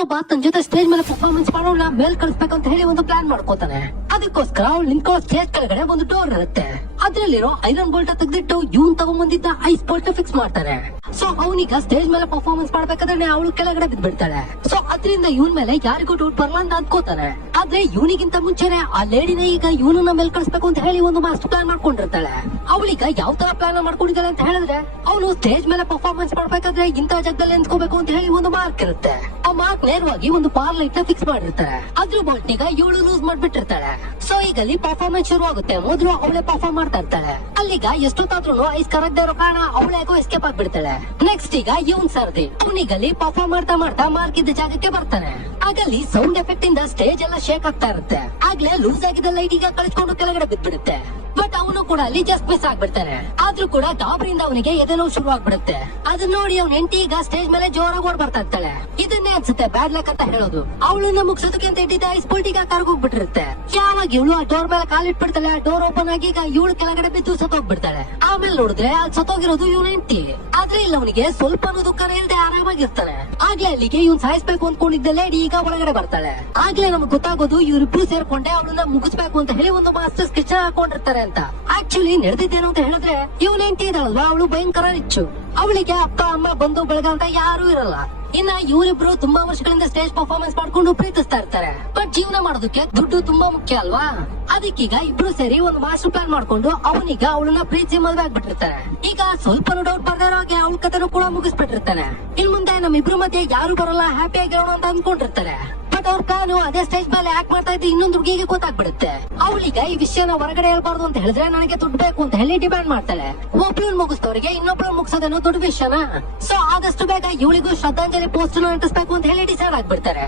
ಇಲ್ಲೊಬ್ಬ ತನ್ನ ಜೊತೆ ಸ್ಟೇಜ್ ಮೇಲೆ ಪರ್ಫಾರ್ಮೆನ್ಸ್ ಮಾಡೋಣ ಮೇಲ್ ಕಳಿಸ್ಬೇಕು ಅಂತ ಹೇಳಿ ಒಂದು ಪ್ಲಾನ್ ಮಾಡ್ಕೋತಾನೆ. ಅದಕ್ಕೋಸ್ಕರ ಅವ್ಳು ನಿಂತ್ಕೊಳ್ಳೋ ಸ್ಟೇಜ್ ಕೆಳಗಡೆ ಒಂದು ಡೋರ್ ಇರುತ್ತೆ. ಅದ್ರಲ್ಲಿರೋ ಐರನ್ ಬೋಲ್ಟ್ ತೆಗೆದಿಟ್ಟು ಇವನ್ ತಗೊಂಡ್ಬಂದಿದ್ದ ಐಸ್ ಬೋಲ್ಟ್ ಫಿಕ್ಸ್ ಮಾಡ್ತಾನೆ. ಸೊ ಅವನೀಗ ಸ್ಟೇಜ್ ಮೇಲೆ ಪರ್ಫಾರ್ಮೆನ್ಸ್ ಮಾಡ್ಬೇಕಾದ್ರೆ ಅವಳು ಕೆಳಗಡೆ ಬಿದ್ಬಿಡ್ತಾಳೆ. ಸೊ ಅದರಿಂದ ಇವನ್ ಮೇಲೆ ಯಾರಿಗೂ ಡೌಟ್ ಬರಲ್ಲ ಅಂತ ಅನ್ಕೋತಾನೆ. ಆದ್ರೆ ಇವನಿಗಿಂತ ಮುಂಚೆನೆ ಆ ಲೇಡಿನ ಈಗ ಇವನನ್ನ ಮೇಲ್ ಕಳಿಸ್ಬೇಕು ಅಂತ ಹೇಳಿ ಒಂದು ಮಾಸ್ಟರ್ ಪ್ಲಾನ್ ಮಾಡ್ಕೊಂಡಿರ್ತಾಳೆ. ಅವಳೀಗ ಯಾವ ತರ ಪ್ಲಾನ್ ಮಾಡ್ಕೊಂಡಿದ್ದಾಳೆ ಅಂತ ಹೇಳಿದ್ರೆ, ಅವನು ಸ್ಟೇಜ್ ಮೇಲೆ ಪರ್ಫಾರ್ಮೆನ್ಸ್ ಮಾಡ್ಬೇಕಾದ್ರೆ ಇಂತ ಜಾಗದಲ್ಲಿ ನಿಂತ್ಕೋಬೇಕು ಅಂತ ಹೇಳಿ ಒಂದು ಮಾರ್ಕ್ ಇರುತ್ತೆ. ಆ ಮಾರ್ಕ್ ನೇರವಾಗಿ ಒಂದು ಪಾರ್ ಲೈಟ್ ನ ಫಿಕ್ಸ್ ಮಾಡಿರ್ತಾರೆ. ಅದ್ರ ಬೋಲ್ಟ್ ಈಗ ಇವಳು ಲೂಸ್ ಮಾಡ್ಬಿಟ್ಟಿರ್ತಾಳೆ. ಸೊ ಈಗ ಅಲ್ಲಿ ಪರ್ಫಾರ್ಮೆನ್ಸ್ ಶುರು ಆಗುತ್ತೆ. ಮೊದಲು ಅವಳೇ ಪರ್ಫಾರ್ಮ್ ಮಾಡ್ತಾ ಇರ್ತಾಳೆ. ಅಲ್ಲಿಗ ಎಷ್ಟೊತ್ತಾದ್ರೂ ಐಸ್ ಕರಗದೆ ಇರೋ ಕಾರಣ ಅವಳೇಗೋ ಎಸ್ಕೇಪ್ ಆಗ್ಬಿಡ್ತಾಳೆ. ನೆಕ್ಸ್ಟ್ ಈಗ ಇವನ್ ಸರ್ದಿ ಅವನಿಗ ಅಲ್ಲಿ ಪರ್ಫಾರ್ಮ್ ಮಾಡ್ತಾ ಮಾಡ್ತಾ ಮಾರ್ಕ್ ಇದ್ದ ಜಾಗಕ್ಕೆ ಬರ್ತಾನೆ. ಆಗಲ್ಲಿ ಸೌಂಡ್ ಎಫೆಕ್ಟ್ ಇಂದ ಸ್ಟೇಜ್ ಎಲ್ಲ ಶೇಕ್ ಆಗ್ತಾ ಇರುತ್ತೆ. ಆಗ್ಲೇ ಲೂಸ್ ಆಗಿದ್ದ ಲೈಟ್ ಈಗ ಕಳಿಸ್ಕೊಂಡು ಕೆಳಗಡೆ ಬಿದ್ಬಿಡುತ್ತೆ. ಬಟ್ ಅವನು ಕೂಡ ಅಲ್ಲಿ ಜಸ್ಟ್ ಮಿಸ್ ಆಗ್ಬಿಡ್ತಾನೆ. ಆದ್ರೂ ಕೂಡ ಗಾಬರಿಯಿಂದ ಅವನಿಗೆ ಎದೆನೋವು ಶುರು ಆಗ್ಬಿಡುತ್ತೆ. ಅದನ್ನ ನೋಡಿ ಅವ್ನ ಹೆಂಡತಿ ಈಗ ಸ್ಟೇಜ್ ಮೇಲೆ ಜೋರಾಗಿ ಓಡ್ ಬರ್ತಾ ಇರ್ತಾಳೆ. ಇದನ್ನೇ ಅನ್ಸುತ್ತೆ ಬ್ಯಾಡ್ ಲಕ್ ಅಂತ ಹೇಳೋದು. ಅವಳನ್ನ ಮುಗಿಸೋದಕ್ಕೆ ಅಂತ ಇಟ್ಟಿದ್ದ ಐಸ್ ಬೋಲ್ಟ್ ಈಗ ಕರ್ಗೋಗ್ಬಿಟ್ಟಿರುತ್ತೆ. ಯಾವಾಗ ಇವಳು ಆ ಡೋರ್ ಮೇಲೆ ಕಾಲಿಟ್ಬಿಡ್ತಾಳೆ, ಡೋರ್ ಓಪನ್ ಆಗಿ ಈಗ ಇವಳು ಕೆಳಗಡೆ ಬಿದ್ದು ಸತ್ತೋಗ್ಬಿಡ್ತಾಳೆ. ಆಮೇಲೆ ನೋಡಿದ್ರೆ ಅಲ್ಲಿ ಸತ್ತೋಗಿರೋದು ಇವನ ಹೆಂಡತಿ. ಆದ್ರೆ ಇಲ್ಲ ಅವನಿಗೆ ಸ್ವಲ್ಪ ದುಃಖನೇ ಇಲ್ಲದೆ ಆರಾಮಾಗಿರ್ತಾನೆ. ಆಗ್ಲೇ ಅಲ್ಲಿಗೆ ಇವ್ನ್ ಸಾಯಿಸ್ಬೇಕು ಅಂದ್ಕೊಂಡಿದ್ದ ಲೇಡಿ ಈಗ ಒಳಗಡೆ ಬರ್ತಾಳೆ. ಆಗ್ಲೇ ನಮ್ಗೆ ಗೊತ್ತಾಗೋದು ಇವ್ರಿಬ್ರು ಸೇರ್ಕೊಂಡೆ ಅವಳನ್ನ ಮುಗಿಸ್ಬೇಕು ಅಂತ ಹೇಳಿ ಒಂದು ಮಾಸ್ಟರ್ ಸ್ಕೆಚ್ ಹಾಕೊಂಡಿರ್ತಾರೆ ಅಂತ. ಆಕ್ಚುಲಿ ನಡೆದಿದ್ದೇನು ಅಂತ ಹೇಳಿದ್ರೆ, ಇವನ್ ಹೆಂಡತಿ ಇದ್ದಾಳಲ್ವಾ ಅವಳು ಭಯಂಕರ ರಿಚ್ಚು. ಅವಳಿಗೆ ಅಪ್ಪ ಅಮ್ಮ ಬಂಧು ಬಳಗ ಅಂತ ಯಾರು ಇರಲ್ಲ. ಇನ್ನ ಇವರಿಬ್ರು ತುಂಬಾ ವರ್ಷಗಳಿಂದ ಸ್ಟೇಜ್ ಪರ್ಫಾರ್ಮೆನ್ಸ್ ಮಾಡ್ಕೊಂಡು ಪ್ರೀತಿಸ್ತಾ ಇರ್ತಾರೆ. ಬಟ್ ಜೀವನ ಮಾಡೋದಕ್ಕೆ ದುಡ್ಡು ತುಂಬಾ ಮುಖ್ಯ ಅಲ್ವಾ. ಅದಕ್ಕೀಗ ಇಬ್ರು ಸೇರಿ ಒಂದು ಮಾಸ್ಟರ್ ಪ್ಲಾನ್ ಮಾಡ್ಕೊಂಡು ಅವನೀಗ ಅವಳನ್ನ ಪ್ರೀತಿ ಮದುವೆ ಆಗ್ಬಿಟ್ಟಿರ್ತಾರೆ. ಈಗ ಸ್ವಲ್ಪ ಡೌಟ್ ಬರ್ದಾರ ಹಾಗೆ ಅವಳ ಕಥೆನೂ ಕೂಡ ಮುಗಿಸ್ಬಿಟ್ಟಿರ್ತಾನೆ. ಇನ್ ಮುಂದೆ ನಮ್ಮಿಬ್ರು ಮಧ್ಯೆ ಯಾರು ಬರಲ್ಲ, ಹ್ಯಾಪಿ ಆಗಿರೋಣ ಅಂತ ಅನ್ಕೊಂಡಿರ್ತಾರೆ. ಬಟ್ ಅವ್ರ ಪ್ಲಾನು ಅದೇ ಸ್ಟೇಜ್ ಮೇಲೆ ಆಕ್ಟ್ ಮಾಡ್ತಾ ಇದ್ದು ಇನ್ನೊಂದು ಹುಡುಗಿಗೆ ಗೊತ್ತಾಗ್ಬಿಡುತ್ತೆ. ಅವಳೀಗ ಈ ವಿಷಯನ ಹೊರಗಡೆ ಹೇಳ್ಬಾರ್ದು ಅಂತ ಹೇಳಿದ್ರೆ ನನಗೆ ದುಡ್ಡು ಬೇಕು ಅಂತ ಹೇಳಿ ಡಿಮ್ಯಾಂಡ್ ಮಾಡ್ತಾಳೆ. ಒಬ್ಳು ಮುಗಿಸ್ತವ್ರಿಗೆ ಇನ್ನೊಬ್ಳು ಮುಗಿಸೋದೇನೋ ದೊಡ್ಡ ವಿಷಯನ. ಸೊ ಆದಷ್ಟು ಬೇಗ ಇವಳಿಗೂ ಶ್ರದ್ಧಾಂಜಲಿ ಪೋಸ್ಟ್ ಅಂಟಿಸ್ಬೇಕು ಅಂತ ಹೇಳಿ ಡಿಸೈಡ್ ಆಗ್ಬಿಡ್ತಾರೆ.